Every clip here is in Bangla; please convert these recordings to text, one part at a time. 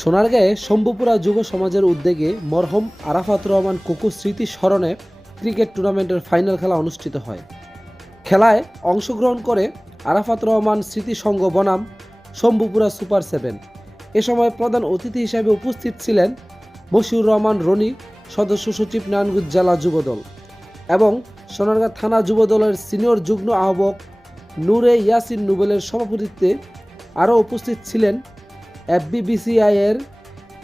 সোনারগাঁয়ে শম্ভুপুরা যুব সমাজের উদ্যোগে মরহম আরাফাত রহমান কুকু স্মৃতি স্মরণে ক্রিকেট টুর্নামেন্টের ফাইনাল খেলা অনুষ্ঠিত হয়। খেলায় অংশগ্রহণ করে আরাফাত রহমান স্মৃতি সংঘ বনাম শম্ভুপুরা সুপার সেভেন। এ সময় প্রধান অতিথি হিসেবে উপস্থিত ছিলেন মশিউর রহমান রনি, সদস্য সচিব নারায়ণগঞ্জ জেলা যুবদল এবং সোনারগাঁ থানা যুবদলের সিনিয়র যুগ্ম আহ্বক নূরে ইয়াসিন নুবেলের সভাপতিত্বে আরও উপস্থিত ছিলেন এফবিবিসিআই এর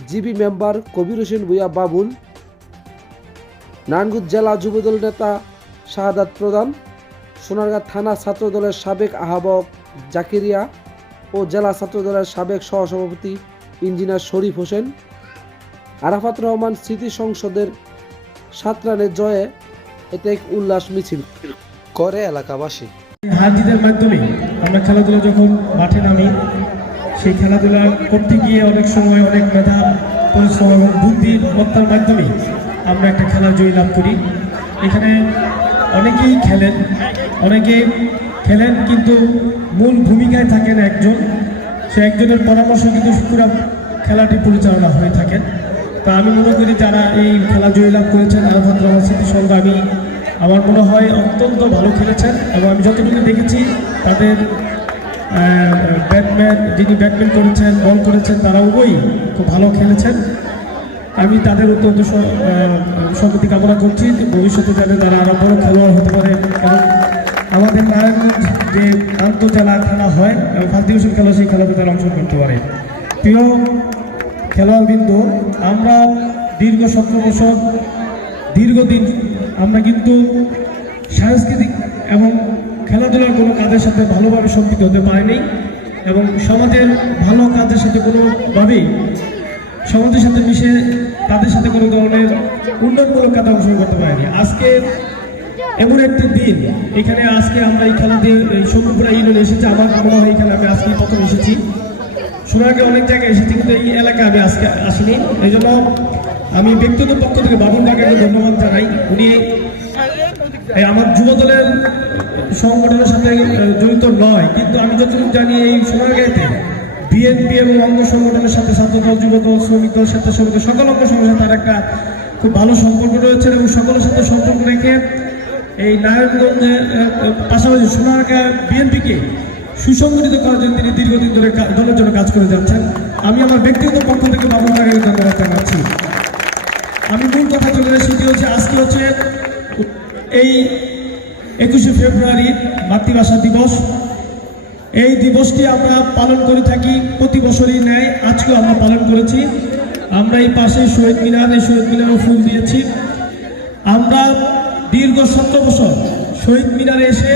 জিবি মেম্বার কবির হোসেন ভুইয়া বাবুল নারায়ণগঞ্জ জেলা যুবদল নেতা শাহাদাত প্রধান সোনারগাঁ থানা ছাত্রদলের সাবেক আহ্বায়ক জাকিরিয়া ও জেলা ছাত্রদলের সাবেক সহসভাপতি ইঞ্জিনিয়ার শরীফ হোসেন। আরাফাত রহমান স্মৃতি সংসদের সাত রানের জয়ে এতে এক উল্লাস মিছিল। করে এলাকাবাসী। হার জিতের মাধ্যমে আমরা খেলাধুলা যখন মাঠে নামি সেই খেলাধুলা করতে গিয়ে অনেক সময় অনেক মেধা, পরিশ্রম এবং বুদ্ধিমত্তার মাধ্যমে আমরা একটা খেলা জয়ী লাভ করি। এখানে অনেকেই খেলেন, অনেকে খেলেন কিন্তু মূল ভূমিকায় থাকেন একজন। সে একজনের পরামর্শ কিন্তু পুরো খেলাটি পরিচালনা হয়ে থাকেন। তা আমি মনে করি যারা এই খেলা জয়লাভ করেছেন আরাফাত রহমান স্মৃতির সঙ্গে আমি আমার মনে হয় অত্যন্ত ভালো খেলেছেন এবং আমি যতটুকু দেখেছি, তাদের ব্যাটম্যান, যিনি ব্যাটম্যান করেছেন, বল করেছেন, তারা উভয়ই খুব ভালো খেলেছেন। আমি তাদের অত্যন্ত সম্মতি কামনা করছি ভবিষ্যতে যেন তারা আরও বড় খেলোয়াড় হতে পারে এবং আমাদের নারায়ণগঞ্জ যে আন্তঃজেলা খেলা হয় এবং ফার্স্ট ডিভিশন খেলা, সেই খেলাতে তারা অংশগ্রহণ করতে পারে। প্রিয় খেলোয়াড়বৃন্দ, আমরা দীর্ঘ সতেরো বছর, দীর্ঘদিন আমরা কিন্তু সাংস্কৃতিক এবং খেলাধুলার কোনো কাজের সাথে ভালোভাবে সম্পৃক্ত হতে পারেনি এবং সমাজের ভালো কাজের সাথে কোনোভাবেই সমাজের সাথে মিশে তাদের সাথে কোনো ধরনের উন্নয়নমূলক কাজে অংশগ্রহণ করতে পারেনি। আজকে এমন একটি দিন, এখানে আজকে আমরা এই খেলাতে এই শম্ভুপুরা ইউনিয়নে এসেছি। আমার মনে হয় এখানে আমি আজকে প্রথম এসেছি। সোনারকে অনেক জায়গায় এসেছি, কিন্তু এই এলাকায় আমি আজকে আসিনি। এই জন্য আমি ব্যক্তিগত পক্ষ থেকে বাবুল কাকাকে ধন্যবাদ জানাই। উনি এই আমার যুব দলের সংগঠনের সাথে জড়িত নয়, কিন্তু আমি যতটুকু জানি এই সোনারগাঁয়েতে বিএনপি এবং অঙ্গ সংগঠনের সাথে ছাত্রদল যুবদল শ্রমিক দল স্বেচ্ছাসেবক সকল অঙ্গ সংগঠনের তার একটা খুব ভালো সম্পর্ক রয়েছে এবং সকলের সাথে সম্পর্ক রেখে এই নারায়ণগঞ্জে পাশাপাশি সোনারগাঁ বিএনপিকে সুসংগঠিত করার জন্য তিনি দীর্ঘদিন ধরে দলের জন্য কাজ করে যাচ্ছেন। আমি আমার ব্যক্তিগত পক্ষ থেকে বাবুল ধন্যবাদ জানাচ্ছি। আমি মূল কথা চলে সেটি হচ্ছে আজকে হচ্ছে এই একুশে ফেব্রুয়ারি মাতৃভাষা দিবস। এই দিবসটি আমরা পালন করে থাকি, প্রতি বছরই ন্যায় আজকেও আমরা পালন করেছি। আমরা এই পাশে শহীদ মিনার, এই শহীদ মিনারও ফুল দিয়েছি। আমরা দীর্ঘ সতেরো বছর শহীদ মিনারে এসে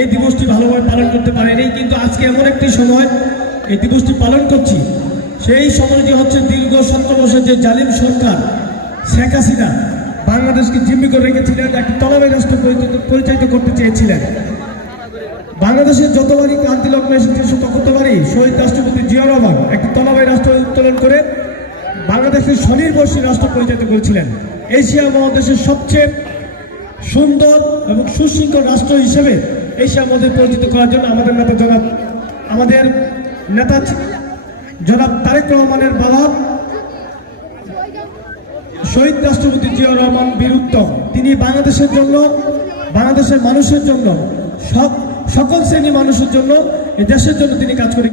এই দিবসটি ভালোভাবে পালন করতে পারেনি, কিন্তু আজকে এমন একটি সময় এই দিবসটি পালন করছি। সেই সময়টি হচ্ছে দীর্ঘ সতেরো বছর যে জালিম সরকার শেখ হাসিনা বাংলাদেশকে জিম্মি করে রেখেছিলেন একটি তলবের রাষ্ট্র পরিচালিত করতে চেয়েছিলেন। বাংলাদেশের যতবারই ক্রান্তি লগ্ন এসেছে ততবারই শহীদ রাষ্ট্রপতি জিয়া রহমান একটি তলবাই রাষ্ট্র উত্তোলন করে বাংলাদেশের স্বনির্ভরশীল রাষ্ট্র পরিচালিত করেছিলেন। এশিয়া মহাদেশের সবচেয়ে সুন্দর এবং সুশৃঙ্খল রাষ্ট্র হিসেবে এশিয়া মহাদেশ পরিচিত করার জন্য আমাদের নেতা জনাব আমাদের নেতা জনাব তারেক রহমানের বাবা শহীদ রাষ্ট্রপতি জিয়া রহমান বীরুত্তম তিনি বাংলাদেশের জন্য, বাংলাদেশের মানুষের জন্য সকল শ্রেণি মানুষের জন্য এই দেশের জন্য তিনি কাজ করে